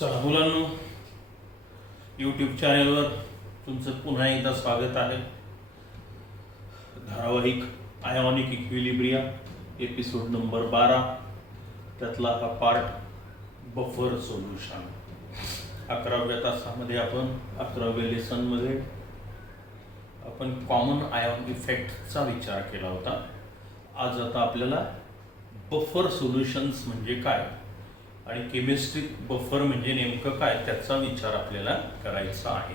चला मुलांनो, यूट्यूब चॅनलवर तुमचं पुन्हा एकदा स्वागत आहे. धारावाहिक आयोनिक इक्विलिब्रिया एपिसोड नंबर 12, त्यातला हा पार्ट बफर सोल्युशन. 11व्या तासामध्ये आपण 11व्या लेसनमध्ये आपण कॉमन आयॉन इफेक्टचा विचार केला होता. आज आता आपल्याला बफर सोल्युशन्स म्हणजे काय आणि केमिस्ट्रीत बफर म्हणजे नेमकं काय त्याचा विचार आपल्याला करायचा आहे.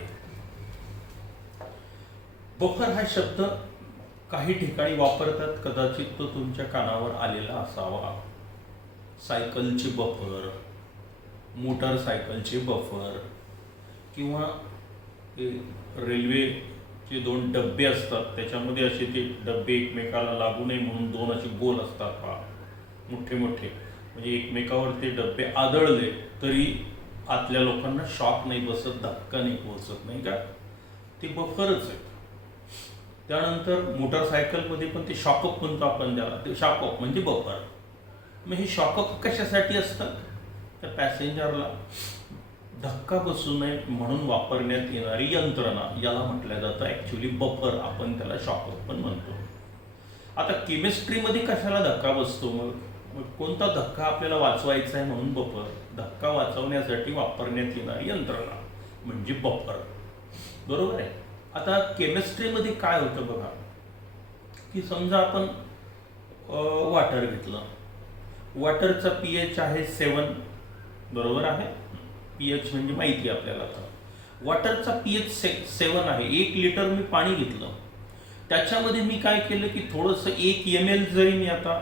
बफर हा शब्द काही ठिकाणी वापरतात, कदाचित तो तुमच्या कानावर आलेला असावा. सायकलचे बफर, मोटरसायकलचे बफर, किंवा रेल्वेचे 2 डब्बे असतात, त्याच्यामध्ये असे ते डब्बे एकमेकाला लागू नये म्हणून 2 असे गोल असतात पहा, मोठे मोठे, म्हणजे एकमेकावर ते डब्बे आदळले तरी आतल्या लोकांना शॉक नाही बसत, धक्का नाही पोहोचत, नाही का? ते बफरच आहे. त्यानंतर मोटरसायकलमध्ये पण ते शॉकअप म्हणतो आपण त्याला, ते शॉकअप म्हणजे बफर. मग हे शॉकअप कशासाठी असतात? तर पॅसेंजरला धक्का बसू नये म्हणून वापरण्यात येणारी यंत्रणा, याला म्हटलं जातं ॲक्च्युली बफर. आपण त्याला शॉकअप पण म्हणतो. आता केमिस्ट्रीमध्ये कशाला धक्का बसतो? मग कोणता धक्का आपल्याला वाचवायचा आहे म्हणून बफर. धक्का वाचवण्यासाठी वापरण्यात येणारी यंत्रणा म्हणजे बफर, बरोबर आहे. आता केमिस्ट्रीमध्ये काय होतं बघा, की समजा आपण वॉटर घेतलं. वॉटरचा पीएच आहे 7, बरोबर आहे. पीएच म्हणजे माहिती आहे आपल्याला. आता वॉटरचा पीएच 7 आहे. 1 लिटर मी पाणी घेतलं, त्याच्यामध्ये मी काय केलं की थोडंसं 1 ml जरी मी आता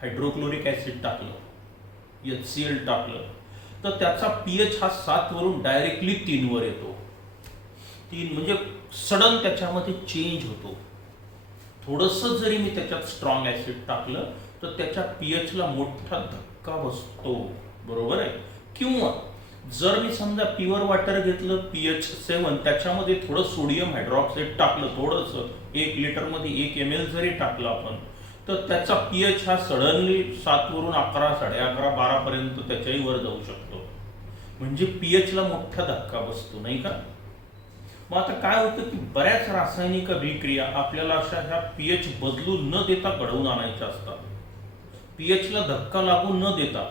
हायड्रोक्लोरिक ॲसिड टाकलं, HCl टाकलं, तर त्याचा पीएच हा 7 वरून डायरेक्टली 3 वर येतो. 3 म्हणजे सडन त्याच्यामध्ये चेंज होतो. थोडंसं जरी मी त्याच्यात स्ट्रॉंग ॲसिड टाकलं तर त्याच्या पीएचला मोठा धक्का बसतो, बरोबर आहे. किंवा जर मी समजा प्युअर वॉटर घेतलं, पीएच 7, त्याच्यामध्ये थोडं सोडियम हायड्रॉक्साईड टाकलं, थोडंसं 1 लिटरमध्ये 1 ml जरी टाकलं आपण, तर त्याचा पीएच हा सडनली 7 वरून 11, 11.5, 12 पर्यंत त्याच्याही वर जाऊ शकतो. म्हणजे पीएचला मोठा धक्का बसतो, नाही का? मग आता काय होतं की बऱ्याच रासायनिक अभिक्रिया आपल्याला अशा ह्या पीएच बदलू न देता घडवून आणायच्या असतात. पीएचला धक्का लागू न देता,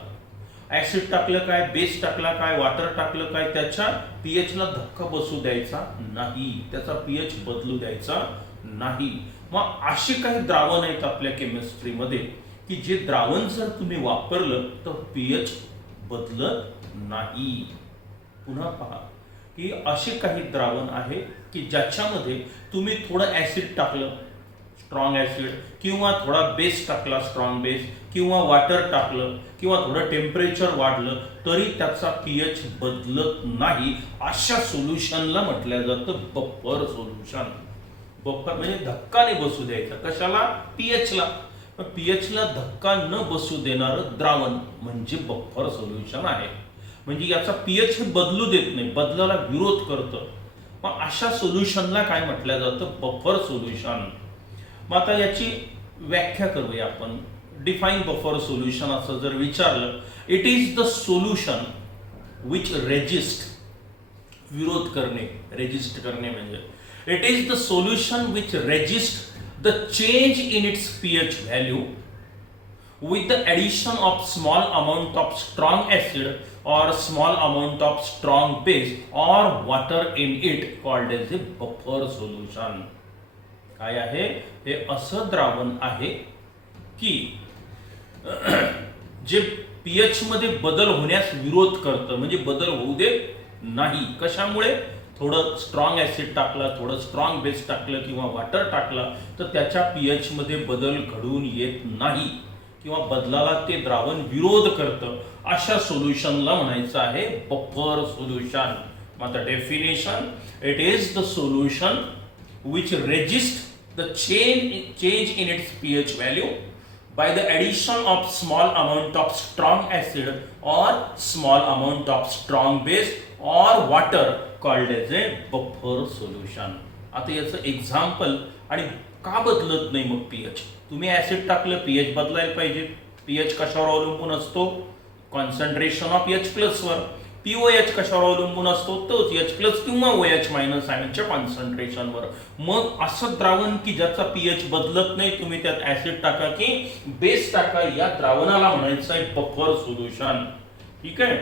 ऍसिड टाकलं काय, बेस टाकला काय, वॉटर टाकलं काय, त्याच्या पीएचला धक्का बसू द्यायचा नाही, त्याचा पीएच बदलू द्यायचा नाही. मग अशी काही द्रावण आहेत आपल्या केमिस्ट्रीमध्ये की जे द्रावण जर तुम्ही वापरलं तर पीएच बदलत नाही. पुन्हा पहा की असे काही द्रावण आहे की ज्याच्यामध्ये तुम्ही थोडं ऍसिड टाकलं, स्ट्रॉंग ऍसिड, किंवा थोडा बेस टाकला, स्ट्रॉंग बेस, किंवा वॉटर टाकलं, किंवा थोडं टेम्परेचर वाढलं, तरी त्याचा पीएच बदलत नाही. अशा सोल्युशनला म्हटलं जातं बफर सोल्युशन. बफर म्हणजे धक्का नाही बसू द्यायचा. कशाला? पीएचला. पीएचला धक्का न बसू देणारं द्रावण म्हणजे बफर सोल्युशन आहे. म्हणजे याचा पीएच हे बदलू देत नाही, बदलाला विरोध करतं. मग अशा सोल्युशनला काय म्हटलं जातं? Buffer solution. मग आता याची व्याख्या करूया आपण. डिफाईन बफर सोल्युशन असं जर विचारलं, it is the solution which resist, विरोध करणे, रेजिस्ट करणे म्हणजे it is the solution which resists the change in its pH value with the addition of small amount of strong acid or small amount of strong base or water in it, called as a buffer solution. काय आहे? हे असं द्रावण आहे की जे pH मध्ये बदल होण्यास विरोध करतं, म्हणजे बदल होऊ देत नाही. कशामुळे? थोडं स्ट्रॉंग ऍसिड टाकला, थोडं स्ट्रॉंग बेस टाकलं, किंवा वॉटर टाकला, तर त्याच्या पीएच मध्ये बदल घडून येत नाही, किंवा बदलाला ते द्रावण विरोध करतं. अशा सोल्युशनला म्हणायचं आहे बफर सोल्युशन. आता definition, it is the solution which resist the change in its pH value by the addition of small amount of strong acid or small amount of strong base or water, called as a buffer solution. आता याचं example. आणि का बदलत नाही मग pH? तुम्ही acid टाकलं, pH बदलायला पाहिजे. पीएच कशावर अवलंबून असतो? कॉन्सन्ट्रेशन ऑफ H+ वर. पीओएच कशावर अवलंबून असतो? तोच एच प्लस किंवा ओएच मायनस आयनच्या कॉन्सन्ट्रेशनवर. मग असं द्रावण की ज्याचा पीएच बदलत नाही, तुम्ही त्यात ऍसिड टाका की बेस टाका, या द्रावणाला म्हणायचं आहे बफर सोल्युशन. ठीक आहे.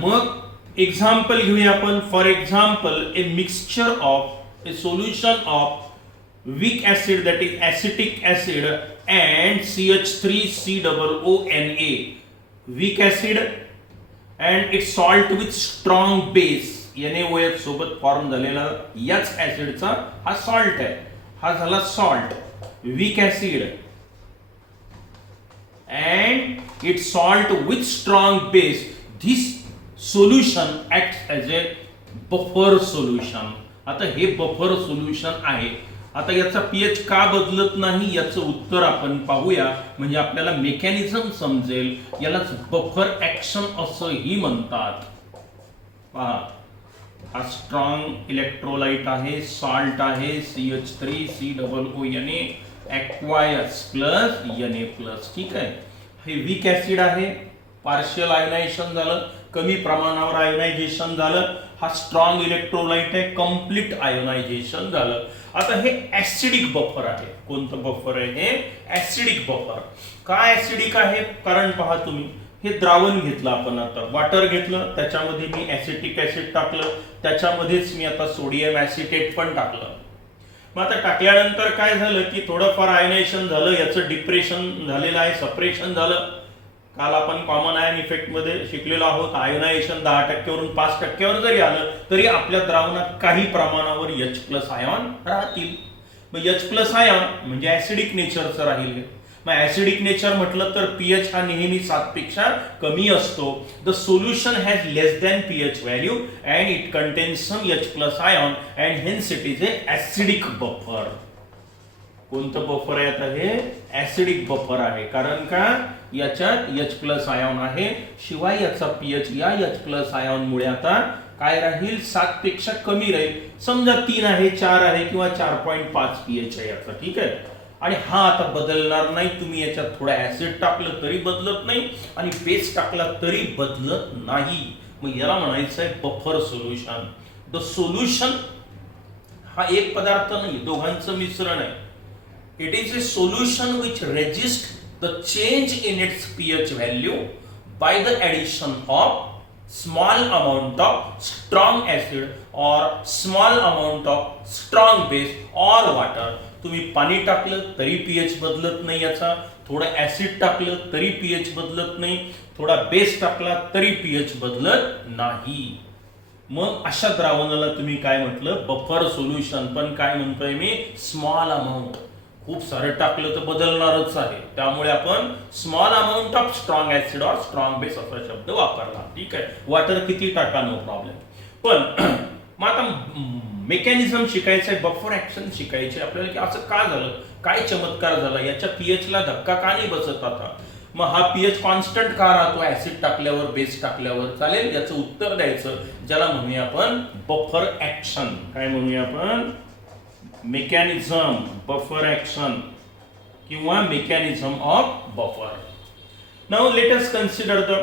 मग एक्झाम्पल घेऊया आपण. For example, A mixture of A solution of weak acid, that is acetic acid, and CH3COONA, weak acid and its salt with strong base, NaOH सोबत फॉर्म झालेला याच ऍसिडचा हा सॉल्ट आहे. हा झाला salt, weak acid and its salt with strong base. This solution acts as a buffer solution. आता हे buffer solution आहे. आता याचा पीएच का बदलत नाही याचं उत्तर आपण पाहूया, म्हणजे आपल्याला मेकॅनिझम समजेल. यालाच बफर ऍक्शन असंही म्हणतात. पहा, हा स्ट्रॉंग इलेक्ट्रोलाइट आहे, सॉल्ट आहे, CH3COONA ॲक्वायस प्लस Na+. ठीक आहे. हे वीक ऍसिड आहे, पार्शियल आयोनायझेशन झालं, कमी प्रमाणावर आयोनायझेशन झालं. हा स्ट्रॉंग इलेक्ट्रोलाइट आहे, कंप्लीट आयोनायझेशन झालं. आता हे ऍसिडिक बफर आहे. कोणतं बफर आहे? हे ऍसिडिक बफर. का ऍसिडिक आहे? कारण पहा तुम्ही, हे द्रावण घेतलं आपण, आता वॉटर घेतलं, त्याच्यामध्ये मी ऍसिटिक ऍसिड टाकलं, त्याच्यामध्येच मी आता सोडियम ऍसिटेट पण टाकलं. मग आता टाकल्यानंतर काय झालं की थोडंफार आयोनायझेशन झालं, याचं डिप्रेशन झालेलं आहे, सपरेशन झालं. काल आपण कॉमन आयन इफेक्ट मध्ये शिकलेलो आहोत. आयोनायझेशन 10% वरून 5% जरी आलं तरी आपल्या द्रावणात काही प्रमाणावर H+ आयॉन राहतील. मग H+ आयॉन म्हणजे ऍसिडिक नेचरचं राहील. मग ऍसिडिक नेचर म्हटलं तर पीएच हा नेहमी 7 पेक्षा कमी असतो. The solution has less than pH value and it contains some H+ ion and hence it is a acidic buffer. कोणतं बफर आहे? आता हे ऍसिडिक बफर आहे. कारण का? याच्यात H+ आयॉन आहे, शिवाय याचा पीएच या H+ आयॉन मुळे आता काय राहील? 7 पेक्षा कमी राहील. समजा 3 आहे, 4 आहे किंवा 4.5 पीएच आहे याचा. ठीक आहे. आणि हा आता बदलणार नाही. तुम्ही याच्यात थोडा ऍसिड टाकलं तरी बदलत नाही आणि बेस टाकला तरी बदलत नाही. मग याला म्हणायचं आहे बफर सोल्युशन. द सोल्युशन हा एक पदार्थ नाही, दोघांचं मिश्रण आहे. It is a solution which resists the change in its pH value by the addition of small amount of strong acid or small amount of strong base or water. तुम्ही पाणी टाकलं तरी पीएच बदलत नाही याचा, थोडं ऍसिड टाकलं तरी पीएच बदलत नाही, थोडा बेस टाकला तरी पीएच बदलत नाही. मग अशा द्रावणाला तुम्ही काय म्हटलं? Buffer solution. पण काय म्हणतोय मी? Small amount. खूप सारं टाकलं तर बदलणारच आहे, त्यामुळे आपण small amount of strong acid और स्ट्रॉंग बेस असा शब्द वापरला. ठीक आहे. वॉटर किती टाका, नो प्रॉब्लेम. पण मग आता मेकॅनिझम शिकायचं आहे, बफर ऍक्शन शिकायचे आपल्याला की असं का झालं, काय चमत्कार झाला, याच्या पीएच ला धक्का का नाही बसत आता. मग हा पीएच कॉन्स्टंट का राहतो ऍसिड टाकल्यावर, बेस टाकल्यावर? चालेल, याचं उत्तर द्यायचं, ज्याला म्हणूया आपण बफर ऍक्शन. काय म्हणूया आपण? मेकॅनिझम बफर ऍक्शन किंवा mechanism of buffer. Now let us consider the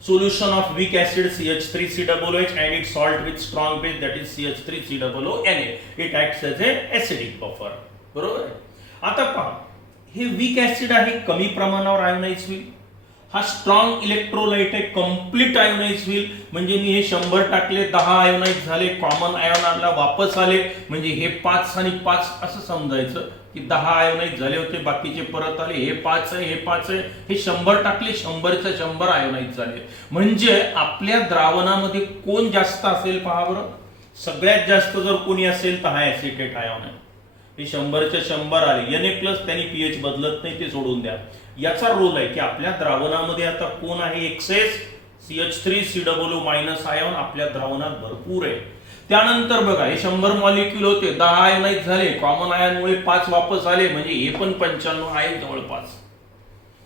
solution of weak acid CH3COOH and its salt with strong base, that is CH3COONA. It acts as a acidic buffer. बरोबर आहे. आता पहा, हे weak acid आहे, कमी प्रमाणावर ionise होईल. हा स्ट्रॉंग इलेक्ट्रोलाइट आहे, कंप्लीट आयोनाइज होईल. म्हणजे मी हे 100 टाकले, 10 आयोनाइज झाले, कॉमन आयोन आणला, वापस आले, म्हणजे हे 5 आणि 5 असं समजायचं की 10 आयोनाइज झाले होते, बाकीचे परत आले, हे 5 आहे, हे 5 आहे. हे 100 टाकले, 100च्या 100 आयोनाइज झाले. म्हणजे आपल्या द्रावणामध्ये कोण जास्त असेल पहा बरं. सगळ्यात जास्त जर कोणी असेल तर हा ऍसिटेट आयोन आहे. हे 100च्या 100 आले. Na+ त्यांनी पीएच बदलत नाही, ते सोडून द्या. याचा रोल आहे की आपल्या द्रावणामध्ये आता कोण आहे? एक्सेस CH3COO- आयॉन आपल्या द्रावणात भरपूर आहे. त्यानंतर बघा, हे 100 मॉलिक्यूल होते, 10 आयोनाइज झाले, कॉमन आयनमुळे 5 वापस आले, म्हणजे हे पण 95 आहे जवळपास.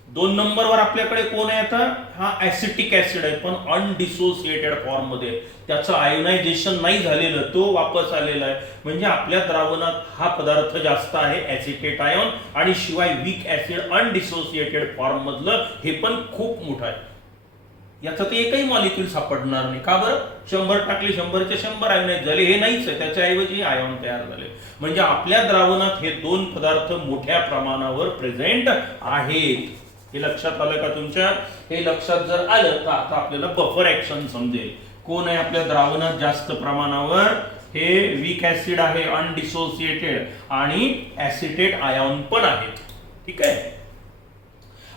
2 नंबरवर आपल्याकडे कोण आहे आता? हा ऍसिटिक ऍसिड आहे, पण अनडिसोसिएटेड फॉर्म मध्ये. त्याचं आयोनायझेशन नाही झालेलं, तो वापस आलेला आहे. म्हणजे आपल्या द्रावणात हा पदार्थ जास्त आहे, ऍसिटेट आयॉन. आणि शिवाय वीक ऍसिड अनडिसोसिएटेड फॉर्म मधलं हे पण खूप मोठं आहे. याचं एकही मॉलिक्यूल सापडणार नाही. का बरं? 100 टाकले 100चे 100 आयन झाले, हे नाहीच आहे, त्याच्याऐवजी आयन तयार झाले. म्हणजे आपल्या द्रावणात हे दोन पदार्थ मोठ्या प्रमाणावर प्रेझेंट आहेत. हे लक्षात आलं का तुमच्या? हे लक्षात जर आलं तर आता आपल्याला बफर ऍक्शन समजेल. कोण आहे आपल्या द्रावणात जास्त प्रमाणावर? हे वीक ऍसिड आहे, अनडिसोसिएटेड, आणि ऍसिटेट आयन पण आहेत. ठीक आहे.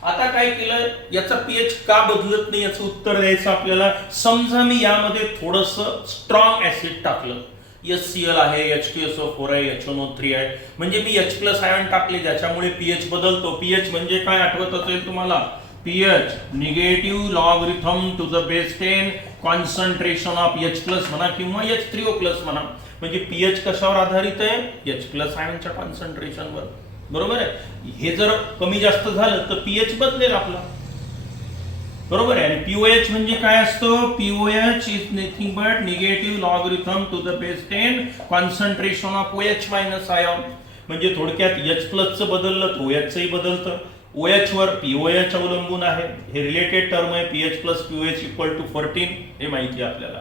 आता काय केलं, याचा पीएच का बदलत नाही याचं उत्तर द्यायचं आपल्याला. समजा मी यामध्ये थोडस स्ट्रॉंग ऍसिड टाकलं, HCl आहे, H2SO4 आहे, HNO3 आहे, म्हणजे मी H+ आयन टाकले ज्याच्यामुळे पीएच बदलतो. पीएच म्हणजे काय आठवत असेल तुम्हाला? PH negative logarithm to the base 10 concentration of H+ म्हणा किंवा H3O+ म्हणा. म्हणजे पीएच कशावर आधारित आहे? H+ आयनच्या कॉन्सन्ट्रेशनवर. बरोबर आहे. हे जर कमी जास्त झालं तर पीएच बदलेल आपला. बरोबर आहे. आणि पीओएच म्हणजे काय असतं? POH is nothing but negative logarithm to the base 10 concentration of OH- ion. म्हणजे थोडक्यात H+ चं बदललं तर OH चंही बदलतं. OH वर POH अवलंबून आहे. हे रिलेटेड टर्म आहे. pH + POH = 14, हे माहिती आहे आपल्याला.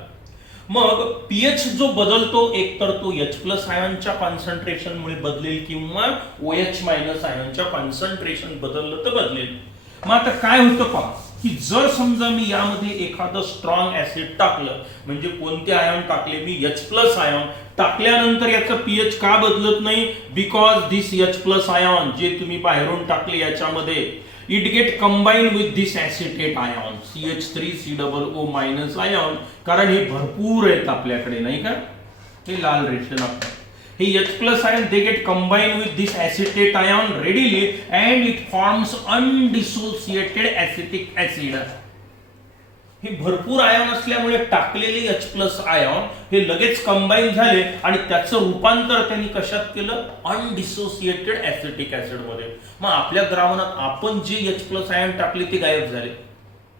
मग पीएच जो बदलतो एकतर तो H+ आयनच्या कॉन्सन्ट्रेशन मुळे बदलेल किंवा OH- आयनच्या कॉन्सन्ट्रेशन बदललं तर बदलेल. मग आता काय होतं पहा, की जर समजा मी यामध्ये एखादं स्ट्रॉंग ऍसिड टाकलं, म्हणजे कोणते आयन टाकले मी? H+ आयन टाकल्यानंतर याचं पीएच का बदलत नाही? बिकॉज दिस H+ आयन जे तुम्ही बाहेरून टाकले याच्यामध्ये it get combined with this acetate ion CH3COO- ion. कारण हे भरपूर आहेत आपल्याकडे, नाही का? हे लाल रेषेने आपण हे H+ ion they get combined with this acetate ion readily and it forms undissociated acetic acid. हे भरपूर आयन असल्यामुळे टाकलेले H+ आयन हे लगेच कंबाईन झाले आणि त्याचं रूपांतर त्यांनी कशात केलं? अनडिसोसिएटेड ऍसिटिक ऍसिड मध्ये. मग आपल्या द्रावणात आपण जे H+ आयन टाकले ते गायब झाले,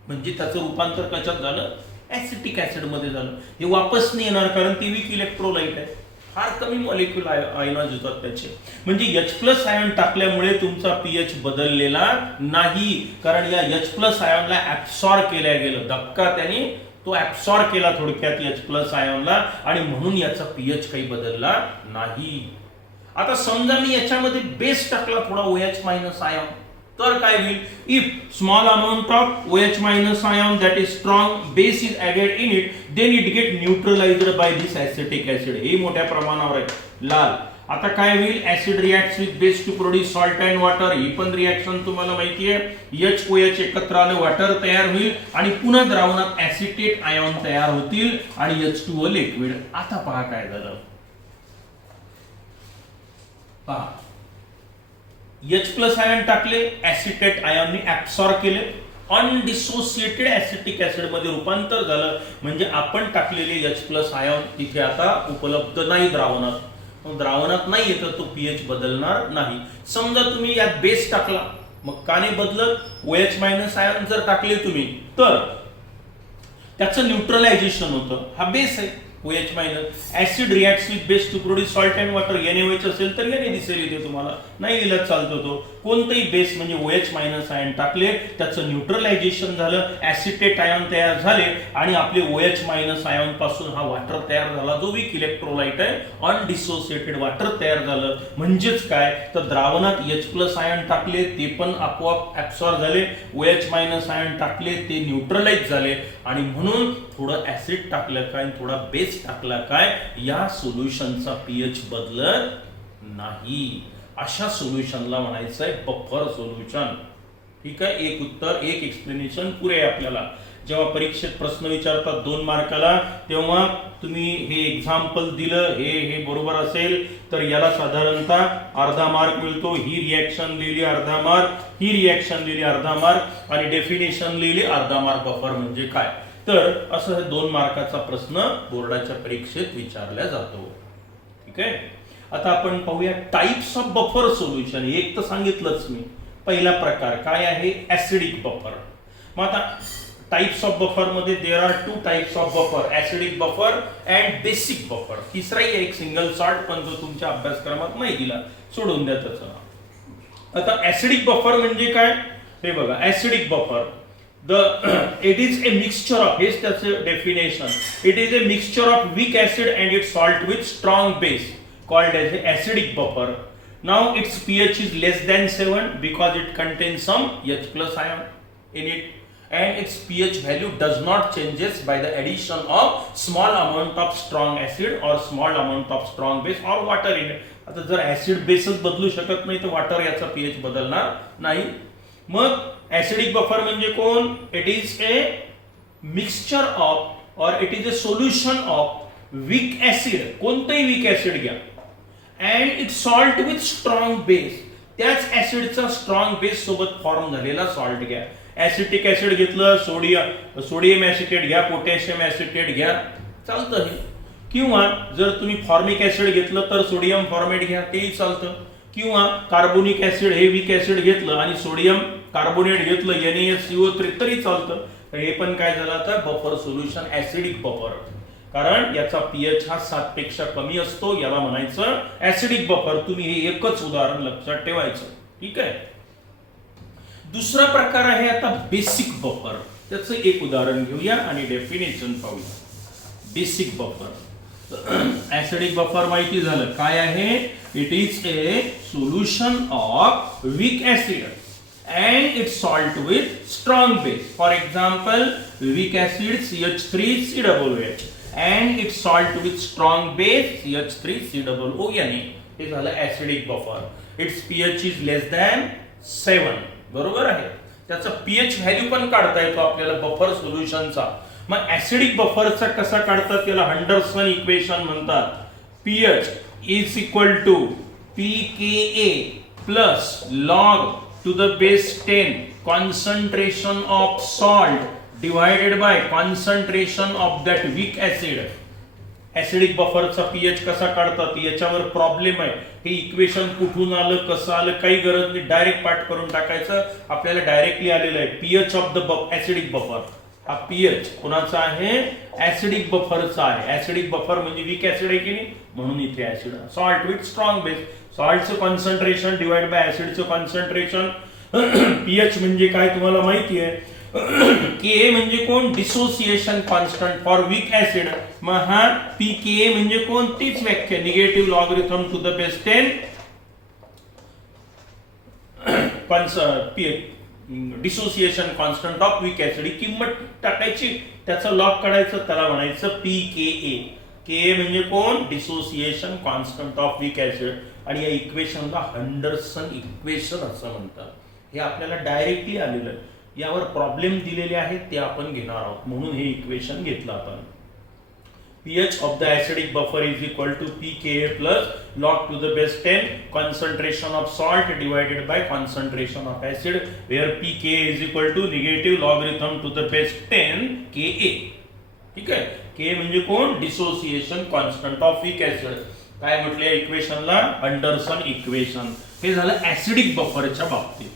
म्हणजे त्याचं रूपांतर कशात झालं? ऍसिटिक ऍसिड मध्ये झालं. हे वापस नाही येणार कारण ते वीक इलेक्ट्रोलाइट आहे. फार कमी मॉलिक्यूल आयनॉज येतात त्याचे. म्हणजे H+ आयन टाकल्यामुळे तुमचा पीएच बदललेला नाही, कारण या H+ आयनला ऍब्सॉर्ब केल्या गेलं. धक्का त्याने तो ऍब्सॉर्ब केला थोडक्यात H+ आयनला, आणि म्हणून याचा पीएच काही बदलला नाही. आता समजा मी याच्यामध्ये बेस टाकला थोडा OH- आयन, तर काय होईल? If small amount of OH- ion that is strong base is added in it, then it get neutralised by this acetic acid. हे मोठ्या प्रमाणावर आहे लाल. आता काय होईल? Acid reacts with base to produce salt and water. ही पण रिएक्शन तुम्हाला माहिती आहे. HOH एकत्र आलं, वॉटर तयार होईल आणि पुन्हा द्रावणात ऍसिटेट आयन तयार होतील आणि H2O लिक्विड. आता पहा काय झालं. पहा, H+ आयन टाकले, ऍसिटेट आयनने ऍब्सॉर्ब केले, अनडिसोसिएटेड ऍसिटिक ऍसिड मध्ये रूपांतर झालं. म्हणजे आपण टाकलेले H+ आयन तिथे आता उपलब्ध नाही द्रावणात. मग द्रावणात नाही तर तो पीएच बदलणार नाही. समजा तुम्ही यात बेस टाकला, मग का नाही बदलत? OH- आयन जर टाकले तुम्ही तर त्याचं न्यूट्रलायझेशन होतं. हा बेस आहे OH-. Acid reacts with base to produce salt and water. NaOH असेल तर Na दिसेल इथे तुम्हाला, नाही लिहिलं चालतो तो. कोणतेही बेस म्हणजे OH- आयन टाकले, त्याचं न्यूट्रलायझेशन झालं, ऍसिटेट आयन तयार झाले आणि आपले OH- आयन पासून हा वॉटर तयार झाला जो वीक इलेक्ट्रोलाइट आहे. अनडिसोसिएटेड वॉटर तयार झालं. म्हणजेच काय तर द्रावणात H+ आयन टाकले ते पण आपोआप ऍब्सॉर्ब झाले, OH- आयन टाकले ते न्यूट्रलाइज झाले, आणि म्हणून थोडं ऍसिड टाकलं काय, थोडा बेस टाकला काय, या सोल्युशनचा पीएच बदलत नाही. अशा सोल्युशनला म्हणायचं आहे बफर सोल्युशन. ठीक आहे. एक उत्तर, एक एक्सप्लेनेशन पुरे आहे आपल्याला. जेव्हा परीक्षेत प्रश्न विचारतात 2 मार्काला, तेव्हा तुम्ही हे एक्झाम्पल दिलं, हे बरोबर असेल तर याला साधारणतः अर्धा मार्क मिळतो. ही रिएक्शन लिहिली अर्धा मार्क, ही रिएक्शन लिहिली अर्धा मार्क, आणि डेफिनेशन लिहिली अर्धा मार्क. बफर म्हणजे काय, तर असं 2 मार्काचा प्रश्न बोर्डाच्या परीक्षेत विचारला जातो. ठीक आहे. आता आपण पाहूया टाइप्स ऑफ बफर सोल्युशन. एक तर सांगितलंच मी. पहिला प्रकार काय आहे? Acidic buffer. मग आता टाइप्स ऑफ बफर मध्ये there are 2 types of buffer, acidic buffer and basic buffer. तिसराही एक सिंगल सॉल्ट, पण जो तुमच्या अभ्यासक्रमात नाही दिला, सोडून द्या त्याचं. आता ऍसिडिक बफर म्हणजे काय? हे बघा, acidic buffer It is a mixture of, here's the definition. It is a mixture of weak acid and its salt with strong base called as an acidic buffer. Now its pH is less than 7 because it contains some H plus ion in it, and its pH value does not changes by the addition of small amount of strong acid or small amount of strong base or water in it. आता जर acid बेसच बदलू शकत नाही तर water याचा pH बदलणार नाही. मग ऍसिडिक बफर म्हणजे कोण? It is a mixture of or it is a solution of weak acid, कोणतेही वीक ऍसिड घ्या, and it salt with strong base, त्याच ऍसिडचा स्ट्रॉंग बेस सोबत फॉर्म झालेला सॉल्ट घ्या. ऍसिटिक ऍसिड घेतलं, सोडियम ऍसिटेट घ्या, पोटॅशियम ऍसिटेट घ्या, चालतं हे. किंवा जर तुम्ही फॉर्मिक ऍसिड घेतलं तर सोडियम फॉर्मेट घ्या, तेही चालतं. किंवा कार्बोनिक ऍसिड हे वीक ऍसिड घेतलं आणि सोडियम कार्बोनेट घेतलं NaSCO3 तरी चालतं. तर हे पण काय झालं आता बफर सोल्युशन ऍसिडिक बफर, कारण याचा पीएच हा 7 पेक्षा कमी असतो, याला म्हणायचं ऍसिडिक बफर. तुम्ही हे एकच उदाहरण लक्षात ठेवायचं. ठीक आहे. दुसरा प्रकार आहे आता बेसिक बफर. त्याचं एक उदाहरण घेऊया आणि डेफिनेशन पाहूया. बेसिक बफर, ऍसिडिक बफर माहिती झालं काय आहे. It is a solution of weak acid and its salt with strong base. For example, weak acid CH3COOH and its salt with strong base CH3COONA. हे झालं acidic buffer. Its pH is less than 7. बरोबर आहे. त्याचा pH value पण काढता येतो आपल्याला buffer सोल्युशनचा. मग ऍसिडिक बफरचा कसा काढतात? त्याला हंडरसन इक्वेशन म्हणतात. PH is equal to pKa plus log to the base 10 concentration of salt divided by concentration of that weak acid. Acidic बफरचा पीएच कसा काढतात याच्यावर प्रॉब्लेम आहे. हे इक्वेशन कुठून आलं, कसं आलं, काही गरज नाही, डायरेक्ट पाठ करून टाकायचं. आपल्याला डायरेक्टली आलेलं आहे pH of the acidic buffer. हा पीएच कोणाचा आहे? ऍसिडिक बफरचा आहे. ऍसिडिक बफर म्हणजे वीक ऍसिड आहे की नाही, म्हणून इथे acid. Salt with strong base, सॉल्टचं कॉन्सन्ट्रेशन डिवाइड बाय ऍसिडचं कॉन्सन्ट्रेशन. पीएच म्हणजे काय तुम्हाला माहिती आहे. के म्हणजे कोण? Dissociation constant for weak acid. मग हा पीके म्हणजे कोण? तीच व्याख्या, negative logarithm to the base 10 dissociation constant of weak acid. किंमत टाकायची, त्याचा लॉग काढायचं, त्याला म्हणायचं पीके. के म्हणजे कोण? Dissociation constant of weak acid. आणि या इक्वेशनला हंडरसन इक्वेशन असं म्हणतात. हे आपल्याला डायरेक्टली आलेलं आहे. यावर प्रॉब्लेम दिलेले आहेत ते आपण घेणार आहोत, म्हणून हे इक्वेशन घेतलं आपण. pH of the acidic buffer is equal to pKa plus log to the base 10 concentration of salt divided by concentration of acid, where pKa is equal to negative logarithm to the base 10 Ka. ठीक आहे. K म्हणजे कोण? Dissociation constant of weak acid. काय म्हटलं इक्वेशनला? Anderson equation. हे झालं acidic बफरच्या बाबतीत.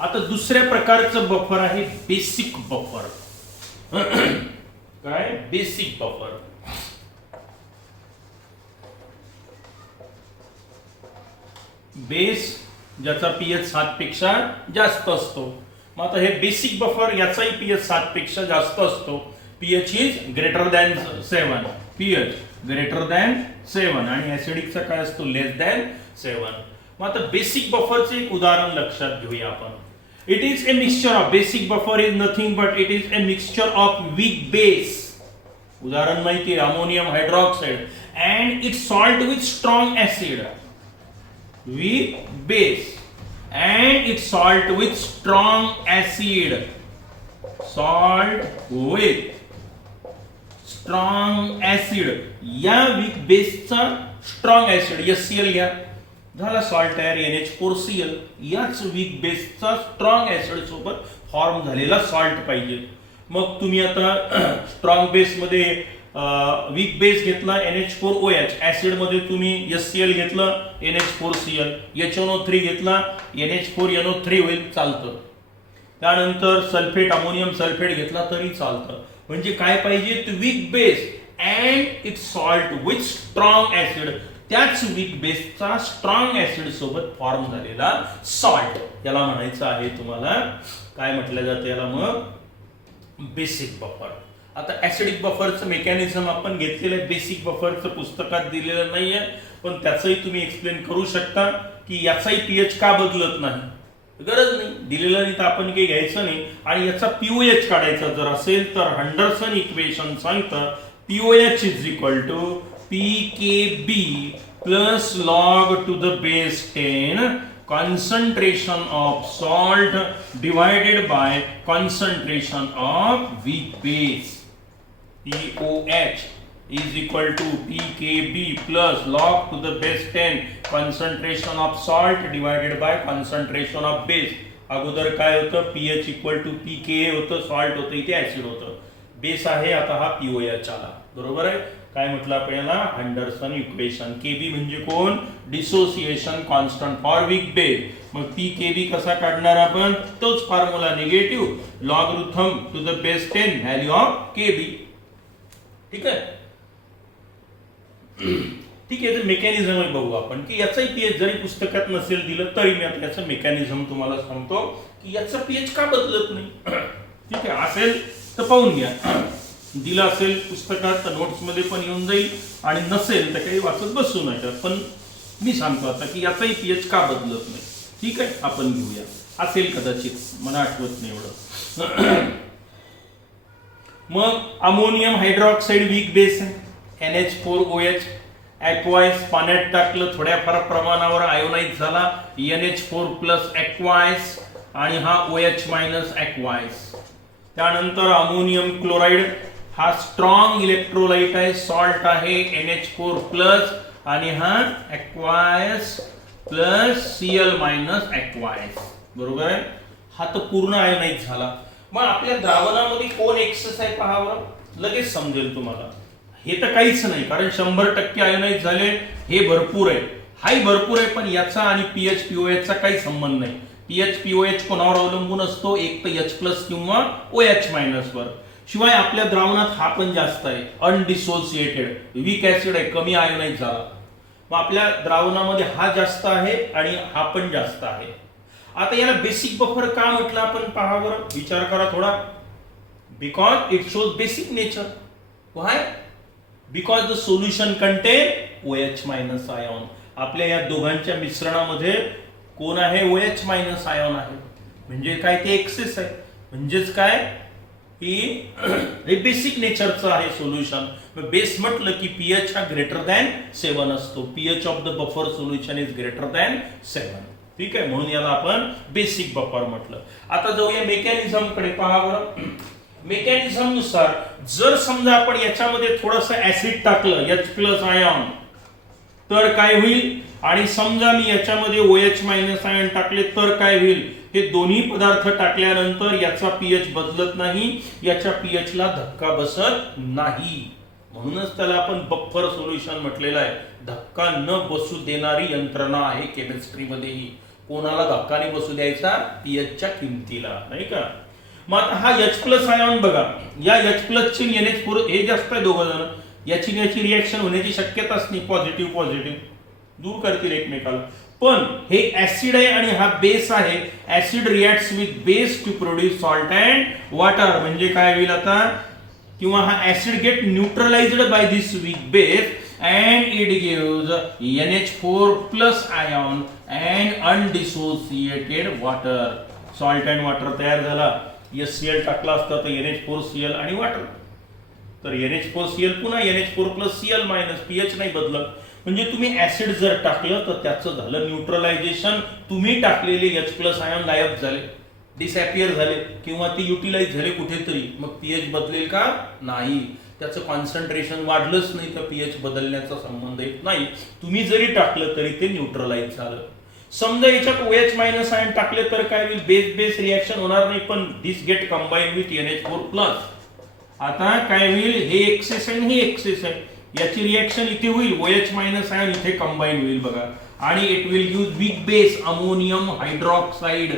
आता दुसऱ्या प्रकारचं बफर आहे बेसिक बफर. काय? Basic buffer. बेस ज्याचा पीएच 7 पेक्षा जास्त असतो. मग आता हे बेसिक बफर याचाही पीएच 7 पेक्षा जास्त असतो. PH is greater than 7. PH greater than 7 आणि ऍसिडिकचा काय असतो? लेस दॅन 7. मग आता बेसिक बफरचे एक उदाहरण लक्षात घेऊया आपण. It is a mixture of, basic buffer is nothing but it is a mixture of weak base. उदाहरण माहिती आहे, ammonium hydroxide and its salt with strong acid. Weak base and its salt with strong acid. Salt with strong acid. या weak base चा strong acid HCl घ्या, झाला salt तयार NH4Cl. याच weak बेसचा स्ट्रॉंग ऍसिड सोबत फॉर्म झालेला salt पाहिजे. मग तुम्ही आता स्ट्रॉंग बेस मध्ये वीक बेस घेतला NH4OH, ऍसिड मध्ये तुम्ही HCl घेतलं NH4Cl, HNO3 घेतला NH4NO3 होईल, चालतं. त्यानंतर सल्फेट, अमोनियम सल्फेट घेतला तरी चालतं. म्हणजे काय पाहिजे? Weak base and it salt with strong acid. त्याच वीक बेसचा स्ट्रॉंग ऍसिड सोबत फॉर्म झालेला सॉल्ट, याला म्हणायचं आहे तुम्हाला काय म्हटलं जातं याला? मग बेसिक बफर. आता ऍसिडिक बफरचं मेकॅनिझम आपण घेतलेलं आहे, बेसिक बफरचं पुस्तकात दिलेलं नाहीये, पण त्याचंही तुम्ही एक्सप्लेन करू शकता की याचाही पीएच का बदलत नाही. गरज नाही, दिलेलं नाही तर आपण काही घ्यायचं नाही. आणि याचा पीओएच काढायचा जर असेल तर हँडरसन इक्वेशन सांगतं pOH is equal to pKb plus log to the base 10 concentration of salt divided by concentration of weak base. POH is equal to PKB plus log to the base 10 concentration of salt divided by concentration of base. अगोदर काय होतं, pH equal to pKa होतं, salt होतं, इथे acid होतं, base आहे, आता हा पीओएच आला. बरोबर आहे. काय म्हटलं आपण याला, हँडरसन इक्वेशन. केबी म्हणजे कोण, dissociation constant for weak base. मग पी केबी कसा काढणार आपण, तोच formula, negative logarithm to the base 10 value of Kb. ठीक आहे. ठीक आहे. मेकॅनिझम बघू आपण की याचाही पीएच जरी पुस्तकात नसेल दिलं तरी मी आता याचं मेकॅनिझम तुम्हाला सांगतो की याचा पीएच का बदलत नाही. ठीक आहे. असेल तर पाहून घ्या, दिलं असेल पुस्तकात तर नोट्स मध्ये पण येऊन जाईल, आणि नसेल तर काही वाचत बसू नका. पण मी सांगतो आता की याचाही पीएच का बदलत नाही. ठीक आहे, आपण घेऊया. असेल कदाचित, मला आठवत नाही एवढं. मग अमोनियम हायड्रॉक्साईड वीक बेस आहे, NH4OH. ॲक्वाइस पाण्यात टाकलं, थोड्याफार प्रमाणावर आयोनाइज झाला, NH4 प्लस ॲक्वाइस, आणि हा OH मायनस ॲक्वाइस. त्यानंतर अमोनियम क्लोराईड, हा स्ट्रॉंग इलेक्ट्रोलाइट आहे, सॉल्ट आहे, NH4 प्लस, आणि हा aqueous plus Cl minus aqueous. बरोबर आहे. हा तर पूर्ण आयोनाइज झाला. मग आपल्या द्रावणामध्ये कोण एक्सेस आहे पहा बरं, लगेच समजेल तुम्हाला. हे तर काहीच नाही, कारण 100% आयोनाइज झाले, हे भरपूर आहे, हाही भरपूर आहे, पण याचा आणि पीएच पीओएच चा काही संबंध नाही. पीएच पीओएच कोणावर अवलंबून असतो, एक तर H प्लस किंवा OH मायनस वर. शिवाय आपल्या द्रावणात हा पण जास्त आहे, अनडिसोसिएटेड वीक ऍसिड आहे, कमी आयोनाइज झाला. मग आपल्या द्रावणामध्ये हा जास्त आहे आणि हा पण जास्त आहे. आता याला बेसिक बफर का म्हटलं आपण पहा बरं, विचार करा थोडा. Because it shows basic nature. Why? Because the solution contain OH minus ion. आपल्या या दोघांच्या मिश्रणामध्ये कोण आहे, OH मायनस आयॉन आहे. म्हणजे काय, ते एक्सेस आहे. म्हणजेच काय की हे बेसिक नेचरचं आहे सोल्युशन. बेस म्हटलं की पीएच हा ग्रेटर दॅन 7 असतो. PH of the buffer solution is greater than 7. ठीक आहे, म्हणून याला आपण बेसिक बफर म्हटलं. आता जाऊया मेकॅनिझम कडे. पहा बरं, मेकॅनिझम नुसार जर समजा आपण याच्यामध्ये थोडस ऍसिड टाकलं, H प्लस आयॉन, तर काय होईल, आणि समजा मी याच्यामध्ये OH मायनस आयॉन टाकले तर काय होईल. हे दोन्ही पदार्थ टाकल्यानंतर याचा पीएच बदलत नाही, याच्या पीएच ला धक्का बसत नाही. म्हणूनच त्याला आपण बफर सोल्युशन म्हटलेलं आहे. धक्का न बसू देणारी यंत्रणा आहे केमिस्ट्रीमध्येही. कोणाला धक्का नाही बसू द्यायचा, पीएचच्या किमतीला, नाही का. मग आता हा H प्लस आयॉन बघा, या H प्लस ची NH4 हे जास्त आहे, दोघं जण याची रिएक्शन होण्याची शक्यताच नाही. पॉझिटिव्ह पॉझिटिव्ह दूर करतील एकमेकाला. पण हे ऍसिड आहे आणि हा बेस आहे. Acid reacts with base to produce salt and water. म्हणजे काय होईल आता, किंवा हा acid get neutralised by this weak base and it gives NH4 plus ion and undissociated water. Salt and water तयार झाला. HCl टाकला असता तर NH4Cl आणि वॉटर, तर NH4Cl पुन्हा NH4 plus Cl minus, pH नाही बदलत. म्हणजे तुम्ही ऍसिड जर टाकलं तर त्याचं झालं न्यूट्रलायझेशन. तुम्ही टाकलेले H प्लस आयन गायब झाले, डिसअपियर झाले, किंवा ते युटिलाइज झाले कुठेतरी. मग पीएच बदलेल का, नाही. त्याचं कॉन्सन्ट्रेशन वाढलंच नाही तर पीएच बदलण्याचा संबंध येत नाही. तुम्ही जरी टाकलं तरी ते न्यूट्रलाइज झालं. समजा याच्यात OH मायनस आयन टाकले तर काय होईल, बेस बेस रिएक्शन होणार नाही, पण this get combine with NH4 plus. आता काय होईल, हे एक्सेस आहे, हे एक्सेस आहे, याची रिएक्शन इथे होईल, OH मायनस आयन इथे कंबाईन होईल बघा, आणि it will give weak base ammonium hydroxide.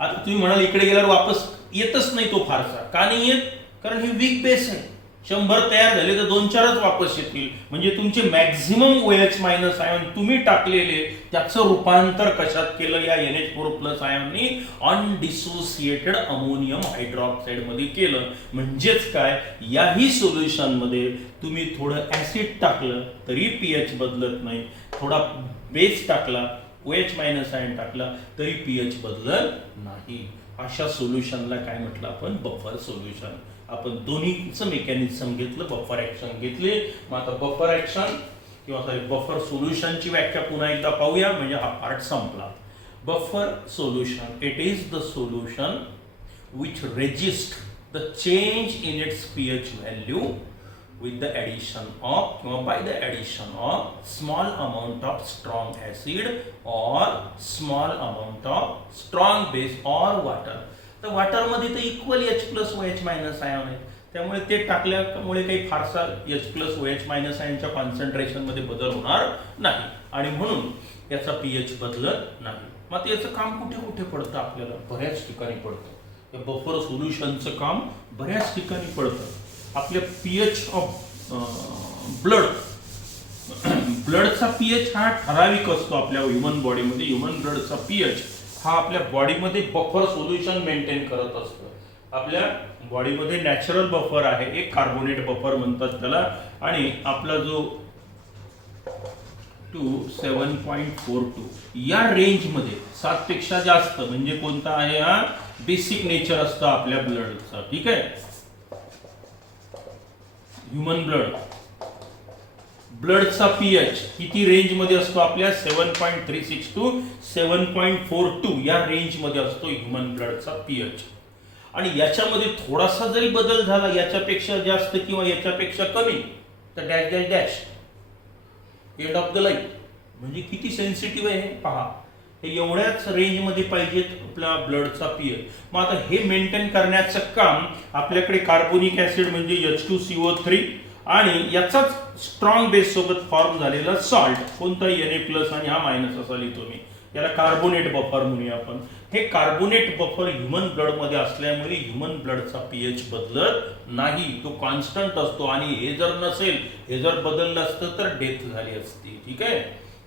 आता तुम्ही म्हणाल इकडे गेल्यावर वापस येतच नाही तो फारसा. का नाही येत, कारण हे वीक बेस आहे. 100 तयार झाले तर 2-4च वापस येतील. म्हणजे तुमचे मॅक्झिमम OH मायनस आयन तुम्ही टाकलेले त्याचं रूपांतर कशात केलं या NH4 प्लस आयननी अनडिसोसिएटेड अमोनियम हायड्रॉक्साईड मध्ये केलं. म्हणजेच काय, याही सोल्युशन मध्ये तुम्ही थोडं ऍसिड टाकलं तरी पीएच बदलत नाही, थोडा बेस टाकला OH मायनस आयन टाकला तरी पीएच बदलत नाही. अशा सोल्युशनला काय म्हटलं आपण, बफर सोल्युशन. आपण दोन्हीचं मेकॅनिझम घेतलं, बफर ऍक्शन घेतले. मग आता बफर ऍक्शन किंवा बफर सोल्युशनची व्याख्या पुन्हा एकदा पाहूया, म्हणजे हा पार्ट संपला. Buffer solution, it is the solution which resist the change in its pH value with the addition of or by the addition of small amount of strong acid or small amount of strong base or water. तर water मध्ये तर equal H plus OH minus ion आहे, त्यामुळे ते टाकल्यामुळे काही फारसा H plus OH minus आयनच्या कॉन्सन्ट्रेशन मध्ये बदल होणार नाही आणि म्हणून याचा pH बदलत नाही. मग याचं काम कुठे कुठे पडतं, आपल्याला बऱ्याच ठिकाणी पडतं. या बफर सोल्युशनचं काम बऱ्याच ठिकाणी पडतं. आपल्या pH ऑफ ब्लडचा pH हा ठराविक असतो आपल्या ह्युमन बॉडीमध्ये. ह्युमन ब्लडचा pH हा आपल्या बॉडीमध्ये बफर सोल्युशन मेंटेन करत असतो. आपल्या बॉडीमध्ये नॅचरल बफर आहे, एक कार्बोनेट बफर म्हणतात त्याला, आणि आपला जो 7.42 या रेंज मध्ये 7 पेक्षा जास्त म्हणजे कोणता आहे, हा बेसिक नेचर असतं आपल्या ब्लडचा. ठीक आहे, ह्युमन ब्लडचा pH किती रेंज मध्ये असतो आपल्या 7.36 टू 7.42 या रेंज मध्ये असतो ह्युमन ब्लडचा pH. आणि याच्यामध्ये थोडासा जरी बदल झाला, याच्यापेक्षा जास्त किंवा याच्यापेक्षा कमी, तर dash dash dash end of the line. म्हणजे किती सेन्सिटिव्ह आहे हे पहा. हे एवढ्याच रेंज मध्ये पाहिजेत आपला ब्लडचा pH. मग आता हे मेंटेन करण्याचं काम आपल्याकडे कार्बोनिक ऍसिड म्हणजे H2CO3 आणि याचाच स्ट्रॉंग बेस सोबत फॉर्म झालेला सॉल्ट, कोणता Na+ आणि हा मायनस असा लिहितो मी, याला कार्बोनेट बफर म्हणूया आपण. हे कार्बोनेट बफर ह्युमन ब्लड मध्ये असल्यामुळे ह्युमन ब्लडचा pH बदलत नाही, तो कॉन्स्टंट असतो. आणि हे जर नसेल, हे जर बदललं असतं तर डेथ झाली असती. ठीक आहे,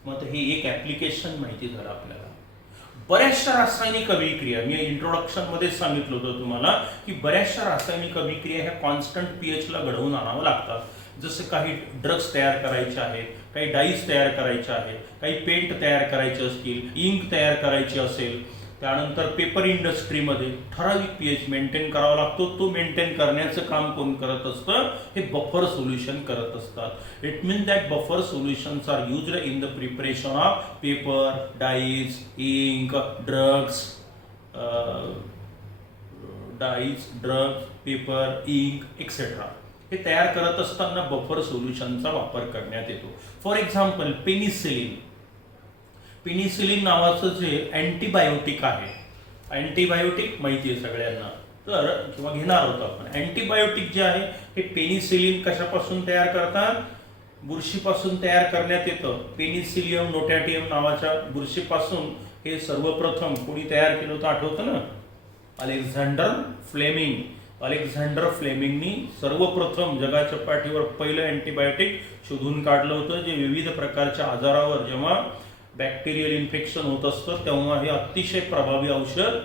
मग हे एक ऍप्लिकेशन माहिती झालं आपल्याला. बऱ्याचशा रासायनिक अभिक्रिया, मी इंट्रोडक्शन मध्ये सांगितलं होतं तुम्हाला की बऱ्याचशा रासायनिक अभिक्रिया ह्या कॉन्स्टंट pH ला घडवून आणावं लागतात. जसं काही ड्रग्स तयार करायचे आहेत, काही डाईज तयार करायचे आहेत, काही पेंट तयार करायचे असतील, इंक तयार करायची असेल, त्यानंतर पेपर इंडस्ट्रीमध्ये ठराविक pH मेंटेन करावा लागतो. तो मेंटेन करण्याचं काम कोण करत असतं, हे बफर सोल्युशन करत असतात. It means that buffer solutions are used in the preparation of paper, dyes, ink, drugs, paper, ink etcetera. हे तयार करत असताना बफर सोल्युशनचा वापर करण्यात येतो. फॉर एक्झाम्पल पेनिसिलिन नावाचं जे अँटीबायोटिक आहे, अँटीबायोटिक माहिती आहे सगळ्यांना, तर किंवा घेणार होतो आपण. अँटीबायोटिक जे आहे हे पेनिसिलिन कशापासून तयार करतात, बुरशीपासून तयार करण्यात येतं. पेनिसिलियम नोटॅटियम नावाच्या बुरशीपासून हे सर्वप्रथम कोणी तयार केलं होतं आठवतं ना, अलेक्झांडर फ्लेमिंग. अलेक्झांडर फ्लेमिंगनी सर्वप्रथम जगाच्या पाठीवर पहिलं अँटीबायोटिक शोधून काढलं होतं, जे विविध प्रकारच्या आजारावर जेव्हा बॅक्टेरियल इन्फेक्शन होत असतं तेव्हा हे अतिशय प्रभावी औषध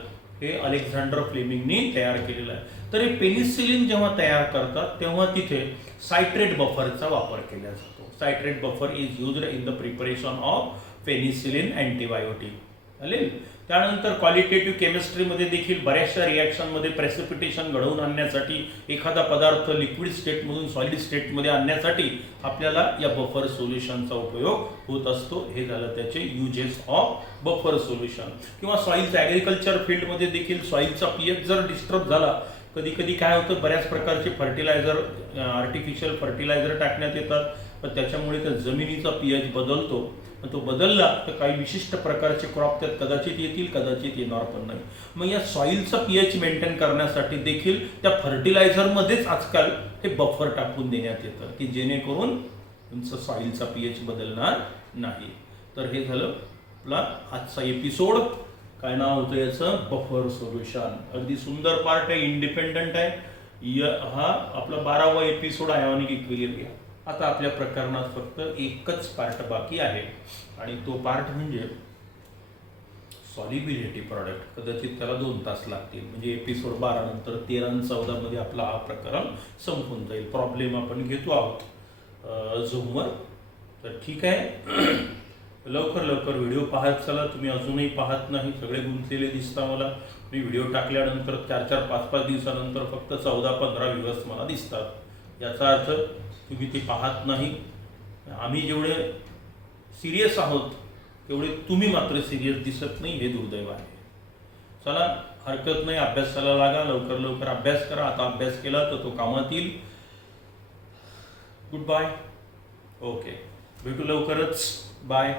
हे अलेक्झांडर फ्लेमिंगनी तयार केलेलं आहे. तर हे पेनिसिलिन जेव्हा तयार करतात तेव्हा तिथे सायट्रेट बफरचा वापर केला जातो. Citrate buffer is used in the preparation of penicillin antibiotic. चालेल. त्यानंतर क्वालिटेटिव्ह केमिस्ट्रीमध्ये देखील बऱ्याचशा रिॲक्शनमध्ये प्रेसिपिटेशन घडवून आणण्यासाठी, एखादा पदार्थ लिक्विड स्टेटमधून सॉलिड स्टेटमध्ये आणण्यासाठी आपल्याला या बफर सोल्युशनचा उपयोग होत असतो. हे झालं त्याचे युजेस ऑफ बफर सोल्युशन. किंवा सॉइलच्या ॲग्रिकल्चर फील्डमध्ये देखील सॉइलचा pH जर डिस्टर्ब झाला, कधी कधी काय होतं, बऱ्याच प्रकारचे फर्टिलायझर, आर्टिफिशियल फर्टिलायझर टाकण्यात येतात, पण त्याच्यामुळे त्या जमिनीचा pH बदलतो. तो बदलला तर काही विशिष्ट प्रकारचे क्रॉप त्यात कदाचित येतील, कदाचित येणार पण नाही. मग या सॉइलचा pH मेंटेन करण्यासाठी देखील त्या फर्टिलायझरमध्येच आजकाल हे बफर टाकून देण्यात येतं की जेणेकरून तुमचं सॉइलचा pH बदलणार नाही. तर हे झालं आपला आजचा एपिसोड. काय नाव होतं याचं, बफर सोल्युशन. अगदी सुंदर पार्ट आहे, इंडिपेंडंट आहे. हा आपला 12वा एपिसोड आयोनिक इक्विलिब्रियम. आता आपल्या प्रकरणात फक्त एकच पार्ट बाकी आहे आणि तो पार्ट म्हणजे सॉल्युबिलिटी प्रॉडक्ट. कदाचित त्याला 2 तास लागतील, म्हणजे एपिसोड 12 नंतर 13 आणि 14 मध्ये आपला हा प्रकरण संपून जाईल. प्रॉब्लेम आपण घेतो आहोत झूमवर. तर ठीक आहे, लवकर लवकर व्हिडिओ पाहत चला. तुम्ही अजूनही पाहत नाही, सगळे गुंतलेले दिसता मला. मी व्हिडिओ टाकल्यानंतर 4-4, 5-5 दिवसानंतर फक्त 14-15 व्ह्यूअर्स मला दिसतात. याचा अर्थ तुम्ही ते पाहत नाही. आम्ही जेवढे सिरियस आहोत तेवढे तुम्ही मात्र सिरियस दिसत नाही, हे दुर्दैव आहे. चला, हरकत नाही, अभ्यासाला लागा, लवकर लवकर अभ्यास करा. आता अभ्यास केला तर तो कामात येईल. Good bye. ओके, भेटू लवकरच. बाय.